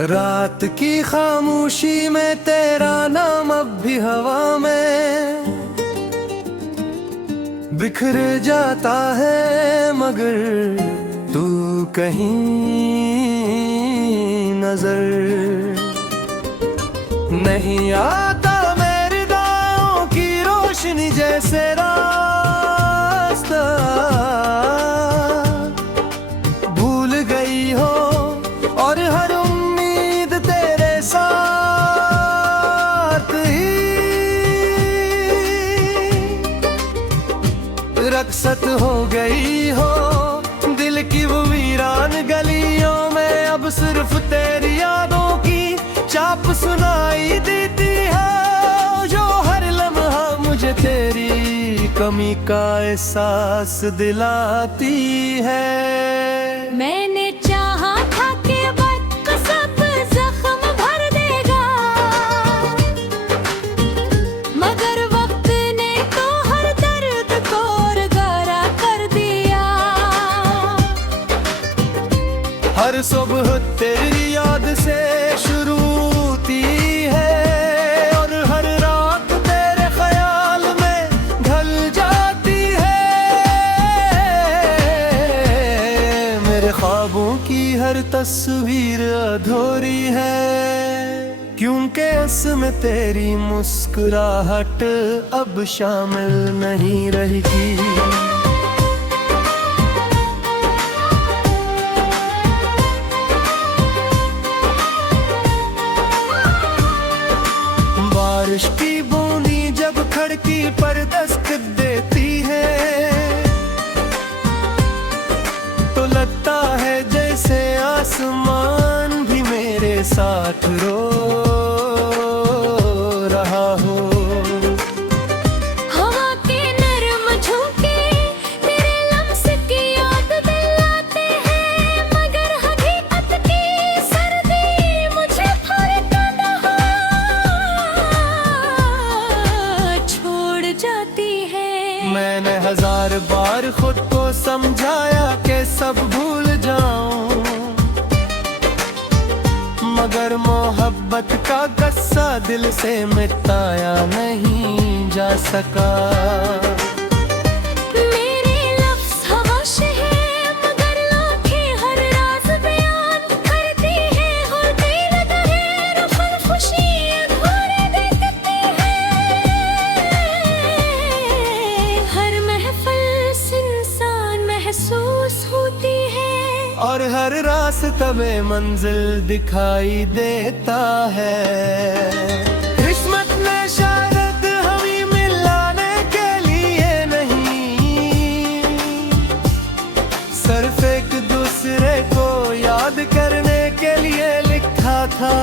रात की खामोशी में तेरा नाम अब भी हवा में बिखर जाता है, मगर तू कहीं नजर नहीं आता। मेरी दाओं की रोशनी जैसे रास्ता भूल गई हो, और हर उम्मीद तेरे साथ ही रक्सत हो गई हो। दिल की वो वीरान गलियों में अब सिर्फ तेरी यादों की चाप सुनाई देती है, जो हर लम्हा मुझे तेरी कमी का एहसास दिलाती है। मैंने चाहा था कि वक्त सब जख्म भर देगा, मगर वक्त ने तो हर दर्द को गहरा कर दिया। हर सुबह तेरी याद से शुरू होती है, और हर रात तेरे ख्याल में ढल जाती है। मेरे ख्वाबों की हर तस्वीर अधूरी है, क्योंकि इसमें तेरी मुस्कुराहट अब शामिल नहीं रहेगी। बारिश की बूंदी जब खिड़की पर दस्तक देती है, तो लगता है जैसे आसमान भी मेरे साथ रो रहा हो। हवा के नरम झोंके तेरे लम्स की याद दिलाते हैं, मगर हकीकत की सर्दी मुझे फर्क ना छोड़ जाती है। मैंने हजार बार खुद को समझाया कि सब भूल जाऊं, मगर मोहब्बत का गुस्सा दिल से मिटाया नहीं जा सका। मेरे लफ्ज़ हवाश हैं, मगर आँखें हर राज बयान करती हैं, और दिल दहेर फल खुशी अधूरे देखते हैं। हर महफिल से इंसान महसूस होती है, और हर रास्ता में मंजिल दिखाई देता है। किस्मत ने शायद हमें मिलाने के लिए नहीं, सिर्फ एक दूसरे को याद करने के लिए लिखा था।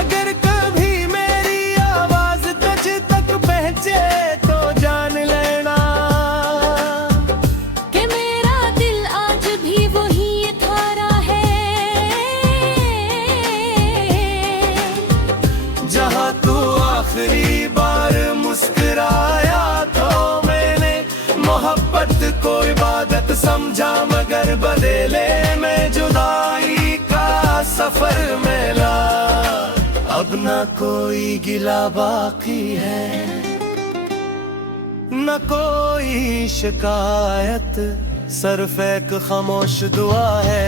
अगर कभी मेरी आवाज तुझ तक पहुंचे तो जान लेना कि मेरा दिल आज भी वही थारा है। जहाँ तू आखिरी बार मुस्कुराया तो मैंने मोहब्बत को इबादत समझा, मगर बदले में जुदाई का सफर मिला। अब न कोई गिला बाकी है, न कोई शिकायत, सिर्फ एक खामोश दुआ है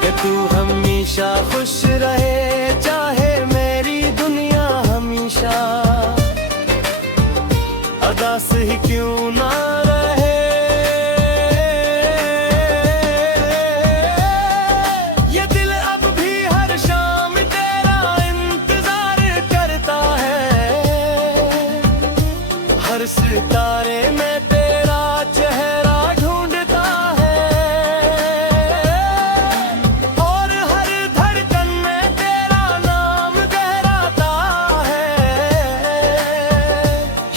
कि तू हमेशा खुश रहे, चाहे मेरी दुनिया हमेशा अदास ही क्यों ना रहे। ये दिल अब भी हर शाम तेरा इंतजार करता है, हर सितारे में तेरा चेहरा ढूंढता है, और हर धड़कन में तेरा नाम गहराता है।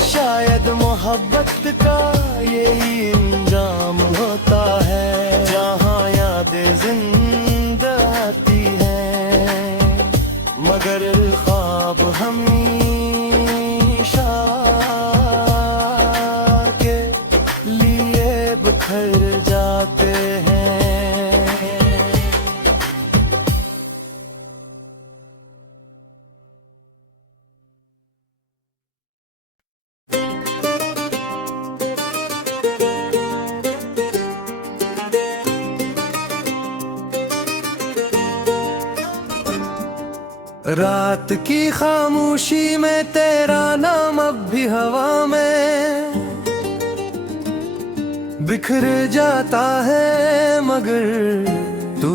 शायद मोहब्बत का यही अंजाम होता है, जहाँ यादें जिंदा आती हैं, मगर ख्वाब हमेशा के लिए बिखर जाते हैं। रात की खामोशी में तेरा नाम अब भी हवा में बिखर जाता है, मगर तू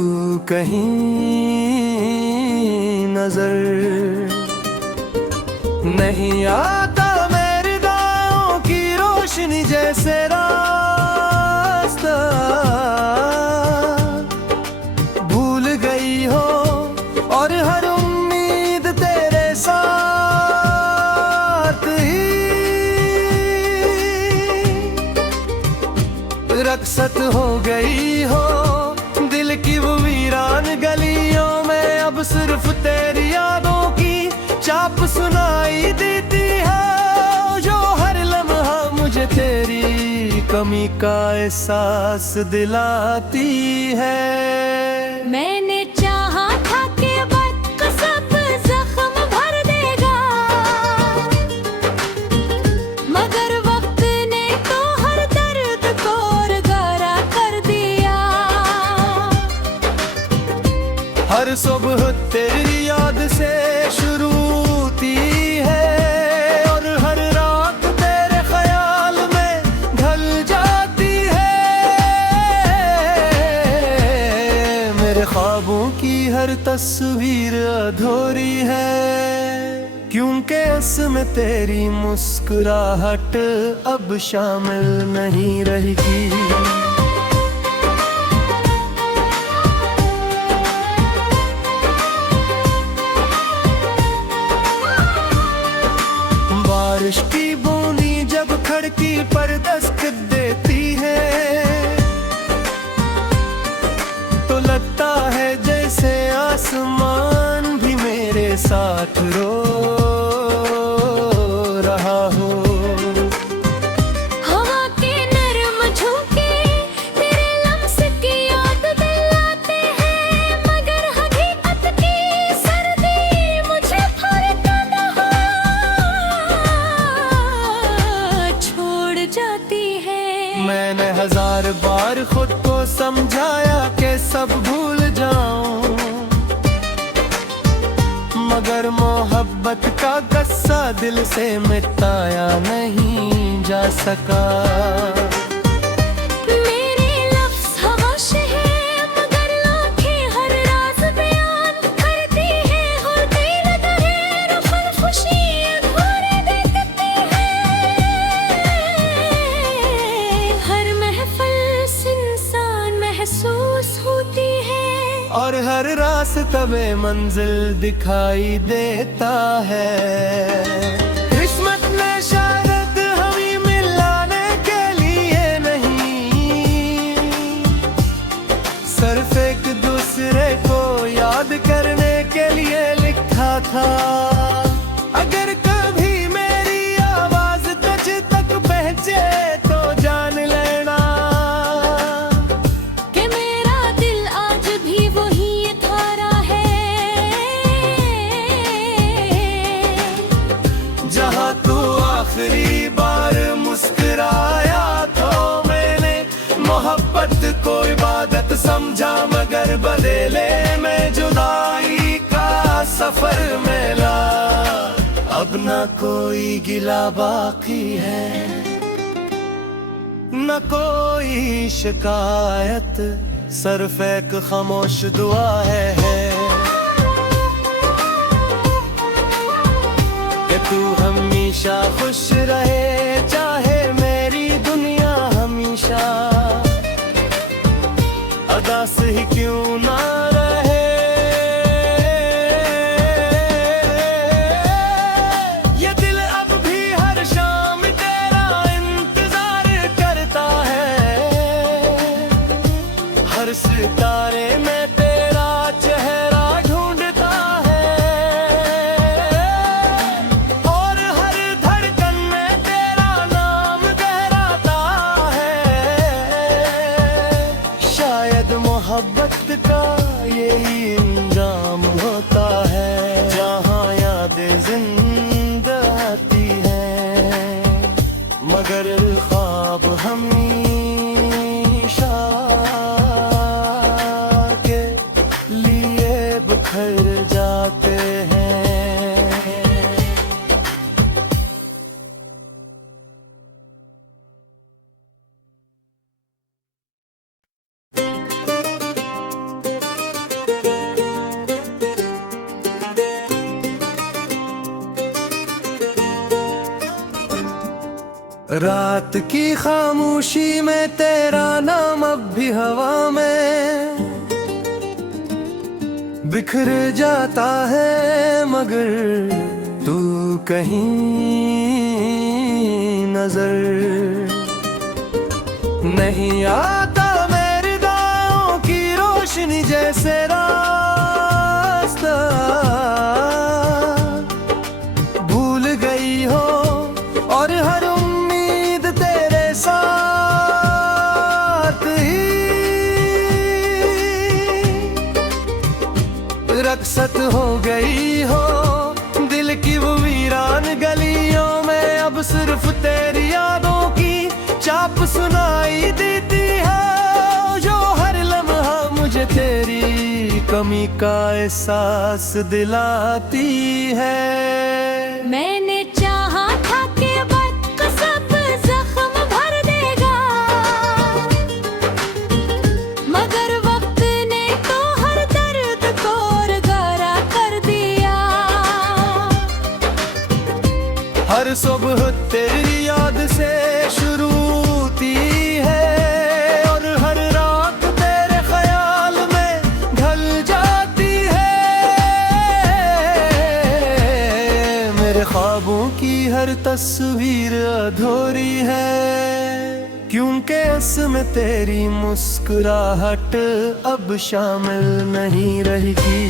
कहीं नजर नहीं आता। मेरी दाओं की रोशनी जैसे रास्ता भूल गई हो, और हर उम्मीद तेरे साथ ही रक्सत हो गई हो। दिल की वो वीरान गलियों में अब सिर्फ तेरी यादों की चाप सुनाई देती है, जो हर लम्हा मुझे तेरी कमी का एहसास दिलाती है। मैंने चाहा था कि वक्त सब जख्म भर देगा, मगर वक्त ने तो हर दर्द को गहरा कर दिया। हर सुबह तेरी याद से शुरू होती है, और हर रात तेरे ख्याल में ढल जाती है। मेरे ख्वाबों की हर तस्वीर अधूरी है, क्योंकि उसमें तेरी मुस्कुराहट अब शामिल नहीं रहेगी। बारिश की बूंदी जब खिड़की पर दस्तक देती है, तो लगता है जैसे आसमान भी मेरे साथ रो रहा हो। हवा के नरम झोंके तेरे लम्स की याद दिलाते हैं, मगर हकीकत की सर्दी मुझे छोड़ जाती है। मैंने हजार बार खुद को समझाया कि सब भूल जाऊं, मगर मोहब्बत का गुस्सा दिल से मिटाया नहीं जा सका। मेरे लफ्ज़ हवाश हैं, मगर आँखें हर राज बयान करती हैं, होती नज़रें रुखन खुशी अधूरे देखती हैं। हर महफिल से इंसान महसूस होती है, और हर रास्ता मंजिल दिखाई देता है। किस्मत ने शायद हमें मिलाने के लिए नहीं, सिर्फ एक दूसरे को याद करने के लिए लिखा था। अगर कभी मेरी आवाज तुझ तक पहुंचे तो जान लेना कि मेरा दिल आज भी वही थारा है। जहाँ तू आखिरी बार मुस्कुराया तो मैंने मोहब्बत को इबादत समझा, मगर बदले में जुदाई का सफर मिला। अब न कोई गिला बाकी है, न कोई शिकायत, सिर्फ एक खामोश दुआ है कि तू हमेशा खुश रहे, चाहे मेरी दुनिया हमेशा अदास ही क्यों ना रहे। ये दिल अब भी हर शाम तेरा इंतजार करता है, हर सितारे में तेरा चेहरा ढूंढता है, और हर धड़कन में तेरा नाम गहराता है। शायद मोहब्बत का यही इंजाम होता है, जहाँ यादें जिंदा आती हैं, मगर ख्वाब हमेशा के लिए बिखर जाते हैं। रात की खामोशी में तेरा नाम अब भी हवा में बिखर जाता है, मगर तू कहीं नजर नहीं आता। मेरे दाओं की रोशनी जैसे रास्ता भूल गई हो, और हर उम्मीद तेरे साथ ही रक्सत हो गई हो। दिल की वो वीरान गलियों में अब सिर्फ तेरी यादों की चाप सुनाई देती है, जो हर लम्हा मुझे तेरी कमी का एहसास दिलाती है। मैंने चाहा था कि वक्त सब जख्म भर देगा, मगर वक्त ने तो हर दर्द को गहरा कर दिया। हर सुबह तेरी याद से शुरू होती है, और हर रात तेरे ख्याल में ढल जाती है। मेरे ख्वाबों की हर तस्वीर अधूरी है, क्योंकि उसमें तेरी मुस्कुराहट अब शामिल नहीं रहेगी।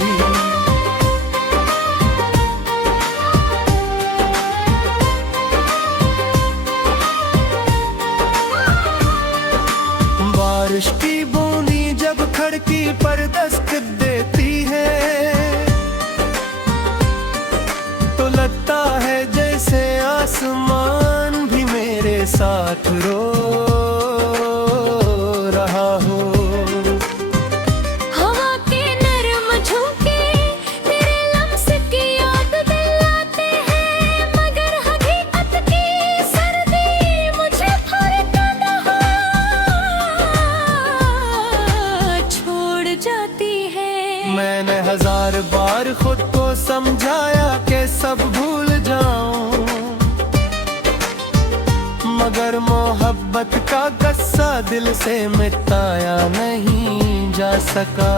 बारिश की बूंदी जब खिड़की पर दस्तक देती है, तो लगता है जैसे आसमान भी मेरे साथ रो रहा हो। हवा के नरम झोंके तेरे लम्स की याद दिलाते हैं, मगर हकीकत की सर्दी मुझे छोड़ जाती है। मैंने हजार बार खुद को समझाया कि सब भूल जाऊं, मगर मोहब्बत का गुस्सा दिल से मिटाया नहीं जा सका।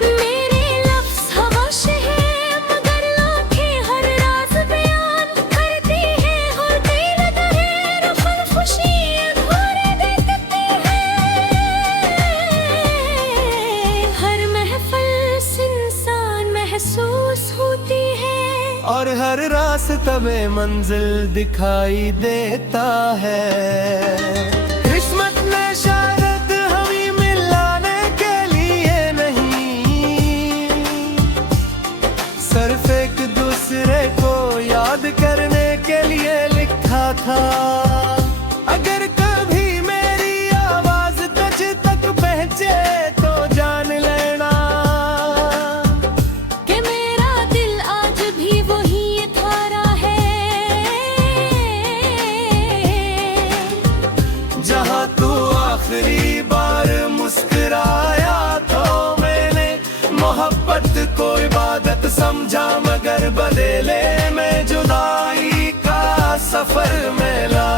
मेरे लफ्ज़ हवाश हैं, मगर आँखें हर राज बयान करती हैं, और दिल दहेर खुशी अधूरे देखते हैं। हर महफिल से इंसान महसूस होती है, और हर रास्ता में मंजिल दिखाई देता है। किस्मत ने शायद हमें मिलाने के लिए नहीं, सिर्फ एक दूसरे को याद करने के लिए लिखा था। अगर कभी मेरी आवाज तुझ तक पहुंचे तो जान लेना कि मेरा दिल आज भी वही थारा है। जहाँ तू आखिरी बार मुस्कुराया तो मैंने मोहब्बत को इबादत समझा, मगर बदले में जुदाई का सफर मिला।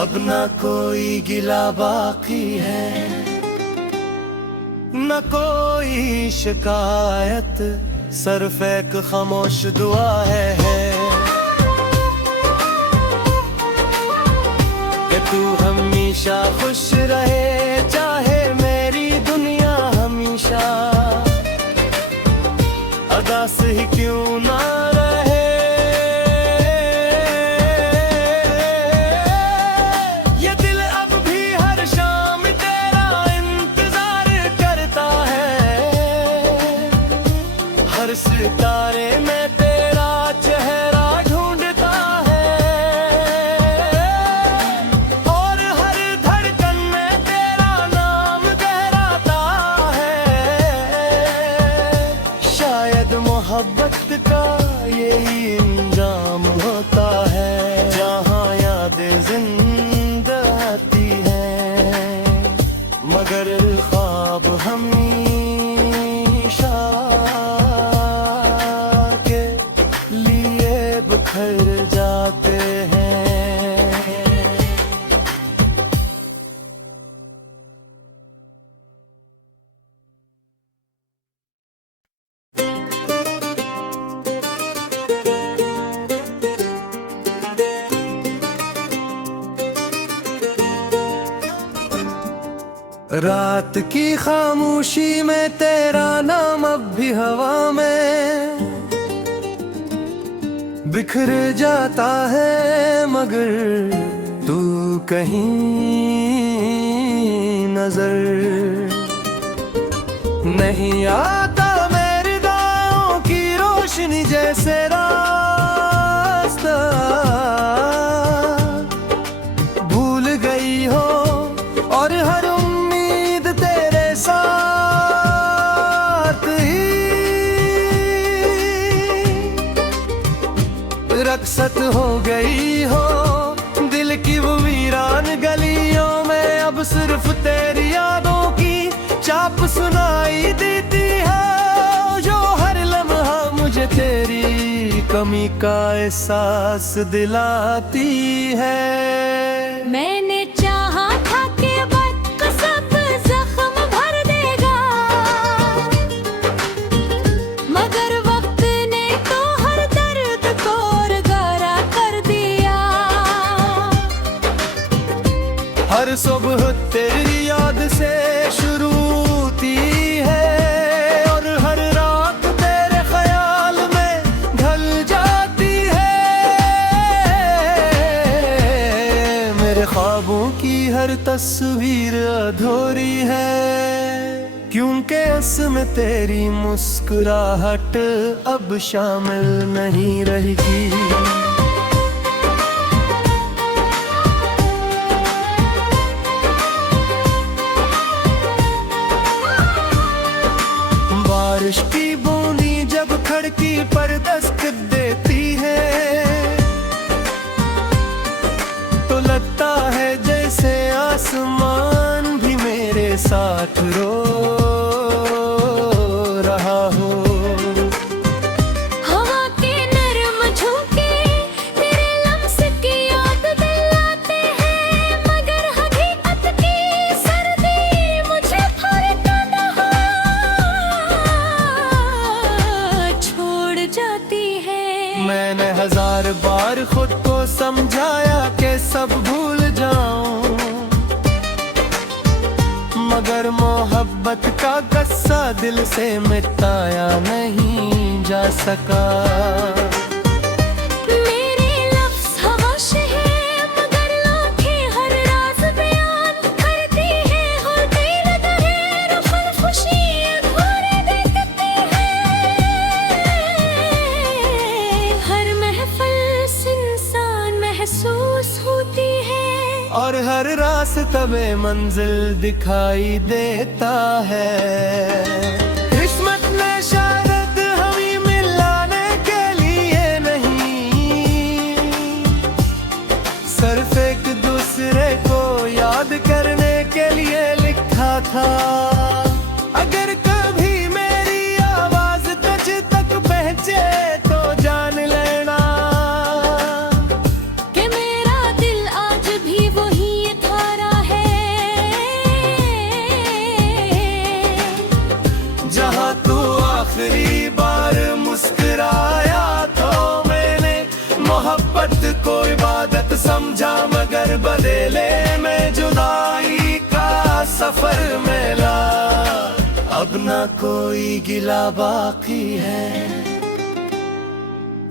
अब न कोई गिला बाकी है, न कोई शिकायत, सिर्फ एक खामोश दुआ है कि तू हमेशा खुश रहे, चाहे मेरी दुनिया हमेशा अदास ही क्यों ना रहे। ये दिल अब भी हर शाम तेरा इंतजार करता है, हर सितारे में तेरा चेहरा ढूंढता है, और हर धड़कन में तेरा नाम गहराता है। शायद मोहब्बत का यही इंजाम होता है, जहाँ यादें जिंदा आती हैं, मगर ख्वाब हमेशा के लिए बिखर जाते हैं। रात की खामोशी में तेरा नाम अब भी हवा में बिखर जाता है, मगर तू कहीं नजर नहीं आता। मेरी दाओं की रोशनी जैसे रास्ता भूल गई हो, और हर उम्मीद तेरे साथ ही रक्सत हो गई हो। दिल की वो वीरान गलियों में अब सिर्फ तेरी यादों की चाप सुनाई देती है, जो हर लम्हा मुझे तेरी कमी का एहसास दिलाती है। मैंने चाहा था कि वक्त सब जख्म भर देगा, मगर वक्त ने तो हर दर्द को गहरा कर दिया। हर सुबह तेरी याद से शुरू होती है, और हर रात तेरे ख्याल में ढल जाती है। मेरे ख्वाबों की हर तस्वीर अधूरी है, क्योंकि उसमें तेरी मुस्कुराहट अब शामिल नहीं रहेगी। बारिश की बूंदी जब खिड़की पर दस्तक देती है, तो लगता है जैसे आसमान भी मेरे साथ रो रहा हो। हवा के नरम झोंके तेरे लम्स की याद दिलाते हैं, मगर हकीकत की सर्दी मुझे फरकंदा छोड़ जाती है। मैंने हजार बार खुद को समझाया कि सब भूल जाऊं, मगर मोहब्बत का गुस्सा दिल से मिटाया नहीं जा सका। मेरे लफ्ज़ हवाश हैं, मगर आँखें हर राज बयान करती हैं, और दिल दहे रुखन खुशी अधूरे देखते हैं। हर महफिल से इंसान महसूस होती है, और हर रास्ता में मंजिल दिखाई देता है। किस्मत ने शायद हमें मिलाने के लिए नहीं, सिर्फ एक दूसरे को याद करने के लिए लिखा था। अगर कभी मेरी आवाज तुझ तक पहुंचे तो जान लेना कि मेरा दिल आज भी वही थारा है, जहाँ तू आखिरी बार मुस्कुराया तो मैंने मोहब्बत को इबादत समझा, मगर बदले में जुदाई का सफर मिला। अब न कोई गिला बाकी है,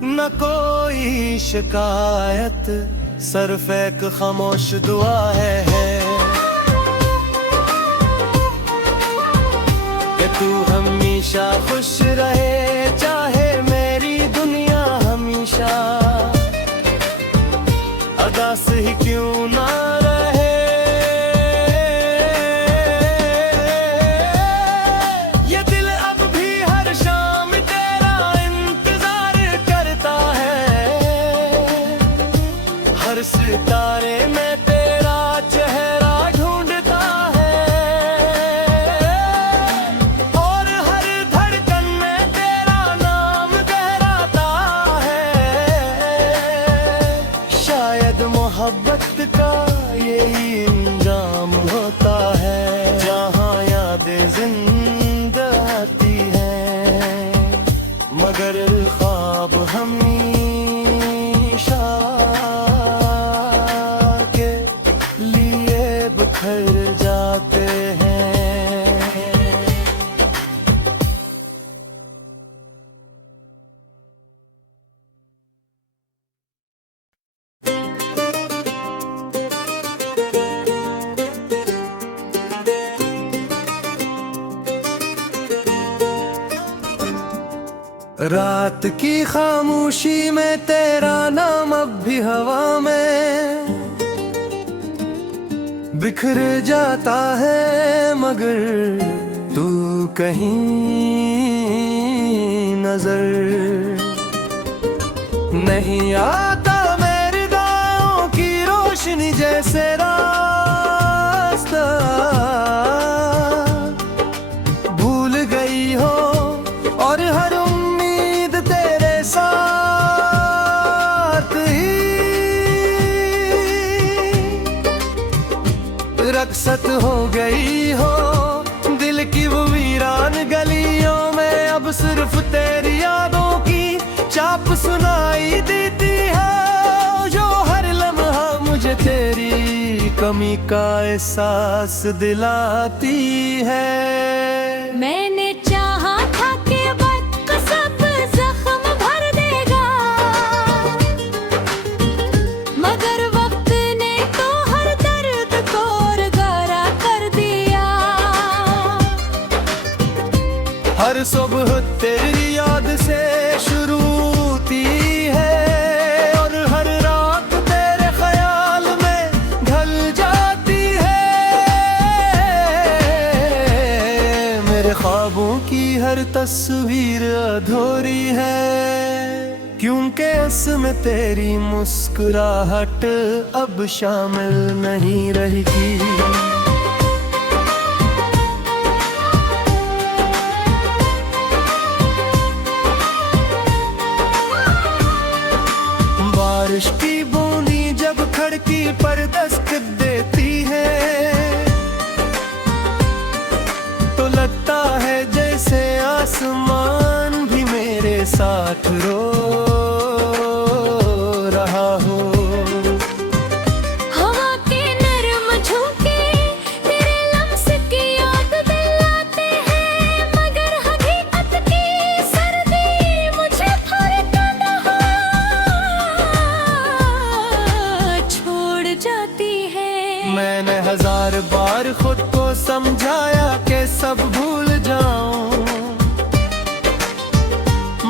न कोई शिकायत, सिर्फ एक खामोश दुआ है कि तू हमेशा खुश रहे, चाहे मेरी दुनिया हमेशा अदास ही क्यों ना रहे। ये दिल अब भी हर शाम तेरा इंतजार करता है, हर सितारे में तेरा चेहरा ढूंढता है, और हर धड़कन रात की खामोशी में तेरा नाम अब भी हवा में बिखर जाता है, मगर तू कहीं नजर नहीं आता। मेरे गाँव की रोशनी जैसे रास्ता भूल गई हो, और हर उम्मीद तेरे साथ ही रक्सत हो गई हो। दिल की वो वीरान गलियों में अब सिर्फ तेरी यादों की चाप सुनाई देती है, जो हर लम्हा मुझे तेरी कमी का एहसास दिलाती है। मैंने चाहा था कि वक्त सब जख्म भर देगा, मगर वक्त ने तो हर दर्द को गहरा कर दिया। हर सुबह तेरी याद से शुरू होती है, और हर रात तेरे ख्याल में ढल जाती है। मेरे ख्वाबों की हर तस्वीर अधूरी है, क्योंकि उसमें तेरी मुस्कुराहट अब शामिल नहीं रहेगी। बारिश की बूंदी जब खिड़की पर दस्तक देती है, तो लगता है जैसे आसमान भी मेरे साथ रो रहा हो। हवा के नरम झोंके तेरे लम्स की याद दिलाते हैं, मगर हकीकत की सर्दी मुझे फरका छोड़ जाती है। मैंने 1000 बार खुद को समझाया कि सब भूल जाऊं,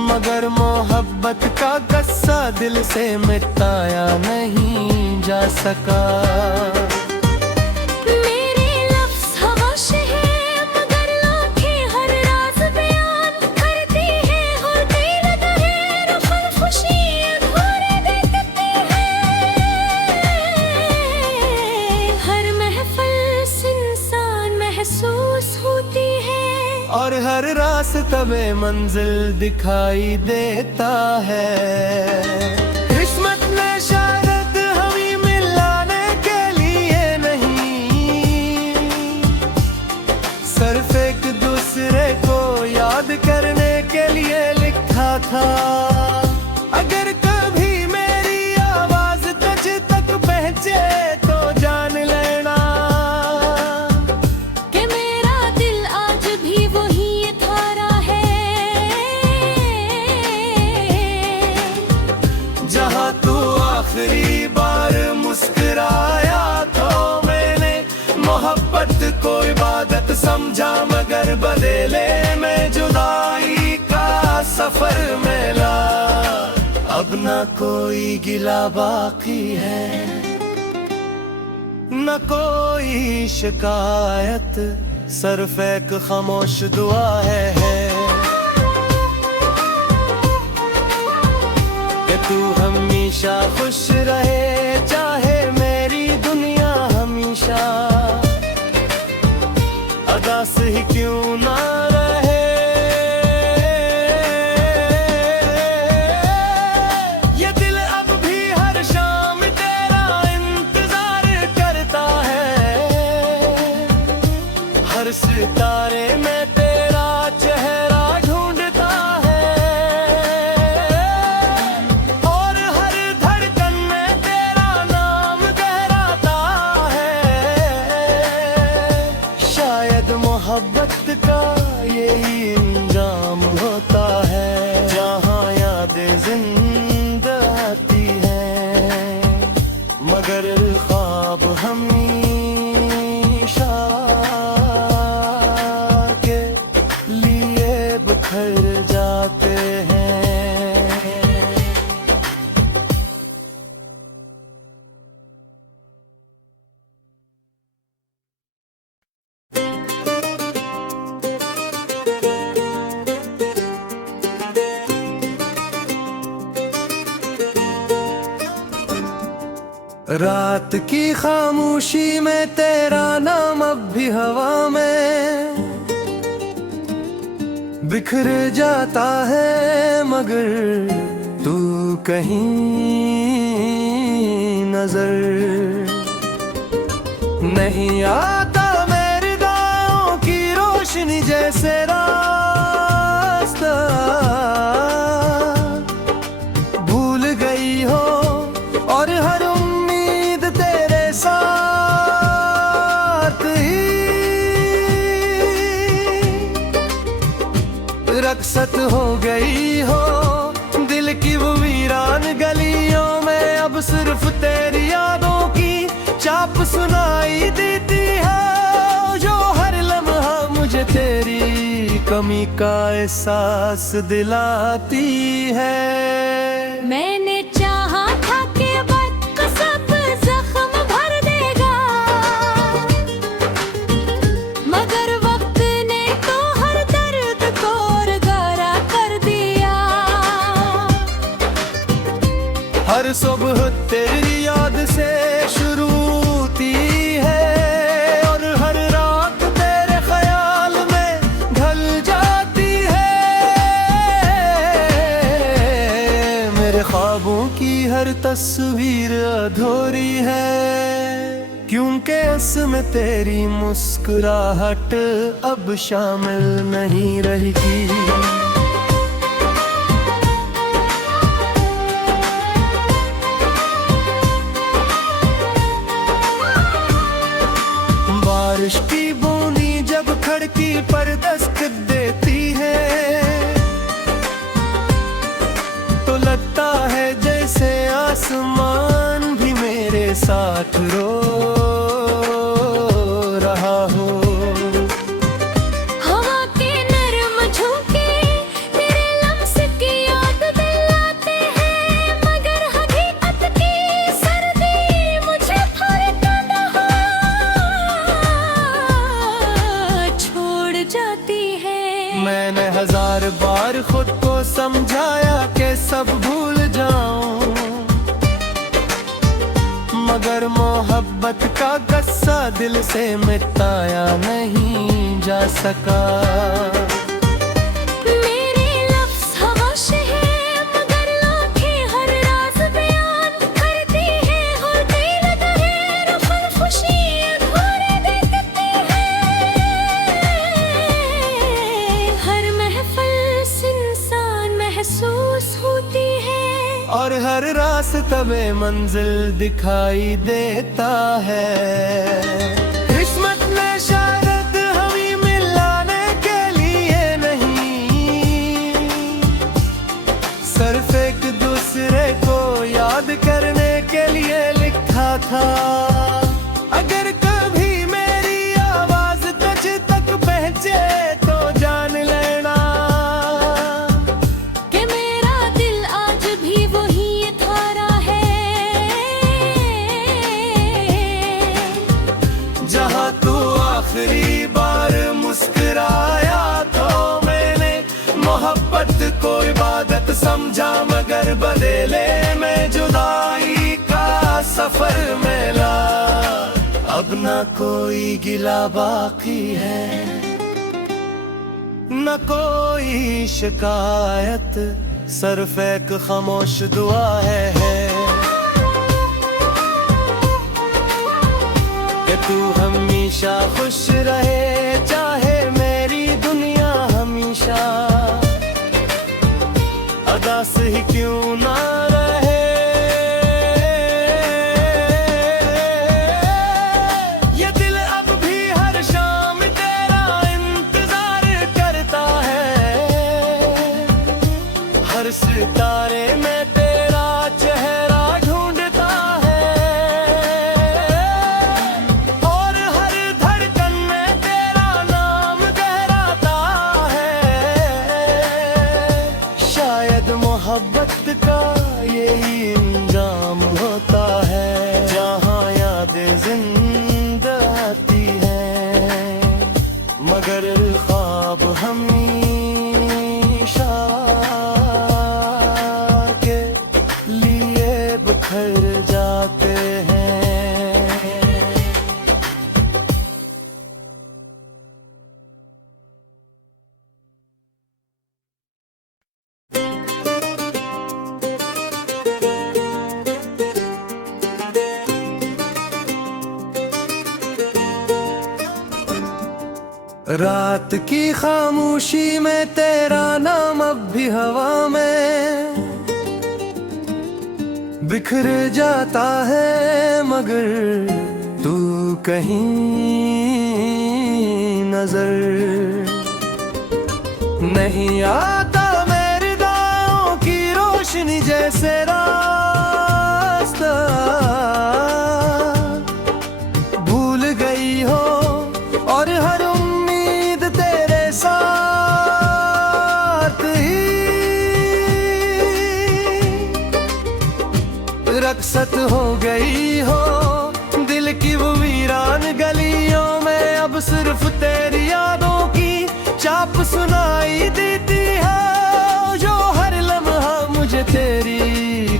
मगर मोहब्बत का गुस्सा दिल से मिटाया नहीं जा सका। मेरे लफ्ज़ खामोश हैं, मगर आँखें हर राज बयान करती हैं, होती लहरें रुखन खुशी अधूरे देखते हैं। हर महफिल से इंसान महसूस होती है, और हर रास्ता में मंजिल दिखाई देता है। किस्मत ने शायद हमें मिलाने के लिए नहीं, सिर्फ एक दूसरे को याद करने के लिए लिखा था। अगर कभी मेरी आवाज तुझ तक पहुंचे तो जान लेना कि मेरा दिल आज भी वही थारा है, जहाँ तू आखिरी बार मुस्कुराया तो मैंने मोहब्बत को इबादत समझा, मगर बदले में जुदाई का सफर मिला। अब ना कोई गिला बाकी है, न कोई शिकायत, सिर्फ एक खामोश दुआ है कि तू हमेशा खुश रहे, चाहे मेरी दुनिया हमेशा अदास ही क्यों ना रहे। ये दिल अब भी हर शाम तेरा इंतजार करता है, हर सितारे में तेरा चेहरा ढूंढता है, और हर धड़कन में तेरा नाम गहराता है। शायद मोहब्बत का यही इंजाम होता है, जहाँ यादें जिंदा आती हैं, मगर ख्वाब हमेशा के लिए बिखर जाते हैं। रात की खामोशी में तेरा नाम अब भी हवा में बिखर जाता है, मगर तू कहीं नजर नहीं आता। मेरी दायों की रोशनी जैसे रास्ता भूल गई हो, और हर उम्मीद तेरे साथ ही रक्सत हो गई हो। दिल की वो वीरान गलियों में अब सिर्फ तेरी यादों की चाप सुनाई देती है, जो हर लम्हा मुझे तेरी कमी का एहसास दिलाती है। मैंने चाहा था कि वक्त सब जख्म भर देगा, मगर वक्त ने तो हर दर्द को गारा कर दिया। हर सुबह तेरी याद से शुरू होती है, और हर रात तेरे ख्याल में ढल जाती है। मेरे ख्वाबों की हर तस्वीर अधूरी है, क्योंकि इसमें तेरी मुस्कुराहट अब शामिल नहीं रहेगी। बारिश की बूंदी जब खिड़की पर दस्तक देती है, तो लगता है जैसे आसमान भी मेरे साथ रो रहा हो। हवा के नरम झोंके तेरे लम्स की याद दिलाते हैं, मगर हकीकत की सर्दी मुझे छोड़ जाती है। मैंने हजार बार खुद को समझाया कि सब भूल जाऊं, मगर मोहब्बत का गुस्सा दिल से मिटाया नहीं जा सका। मेरे लफ्ज़ हवाशे हैं, मगर आँखें हर राज बयान करती हैं। होती लहरें रुखन खुशी अधूरे देखते हैं। हर महफिल से इंसान महसूस होती है, और हर रास्ता में मंजिल दिखाई देता है। किस्मत ने शायद हमें मिलाने के लिए नहीं, सिर्फ एक दूसरे को याद करने के लिए लिखा था। अगर कभी मेरी आवाज तुझ तक पहुंचे तो जान लेना कि मेरा दिल आज भी वही थारा है। जहाँ तू आखिरी बार मुस्कुराया तो मैंने मोहब्बत को इबादत समझा, मगर बदले में जुदाई का सफर मिला। अब ना कोई गिला बाकी है, न कोई शिकायत, सिर्फ एक खामोश दुआ है कि तू हमेशा खुश रहे, चाहे मेरी दुनिया हमेशा अदास ही क्यों ना रहे। ये दिल अब भी हर शाम तेरा इंतजार करता है, हर सितारे में तेरा चेहरा ढूंढता है, और हर धड़कन में तेरा नाम गहराता है। शायद मोहब्बत का यही इंजाम होता है, जहाँ यादें जिंदा आती हैं, मगर ख्वाब हमेशा रात की खामोशी में तेरा नाम अब भी हवा में बिखर जाता है, मगर तू कहीं नजर नहीं आता। मेरे दाओं की रोशनी जैसे रास्ता भूल गई हो, और हर उम्मीद तेरे साथ ही रक्सत हो गई हो। दिल की वो वीरान गलियों में अब सिर्फ तेरी यादों की चाप सुनाई देती है, जो हर लम्हा मुझे तेरी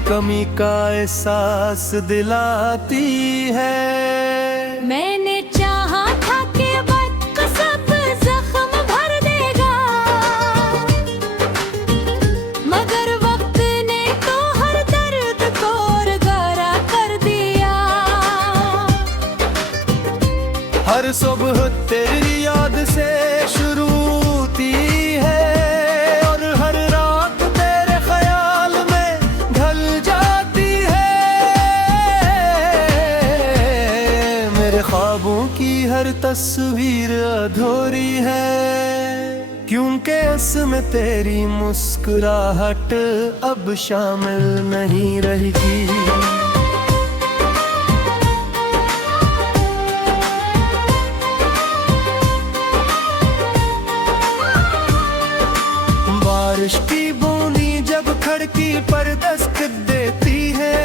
कमी का एहसास दिलाती है। मैंने चाहा था कि वक्त सब जख्म भर देगा, मगर वक्त ने तो हर दर्द को गारा कर दिया। हर सुबह तेरी याद से शुरू होती है, और हर रात तेरे ख्याल में ढल जाती है। मेरे ख्वाबों की हर तस्वीर अधूरी है, क्योंकि इसमें तेरी मुस्कुराहट अब शामिल नहीं रहेगी। बारिश की बूंदी जब खिड़की पर दस्तक देती है,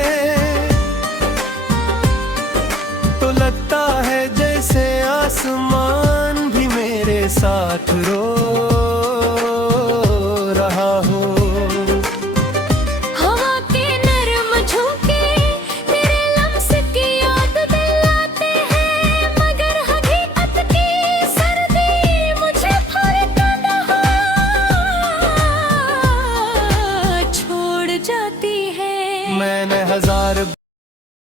तो लगता है जैसे आसमान भी मेरे साथ रो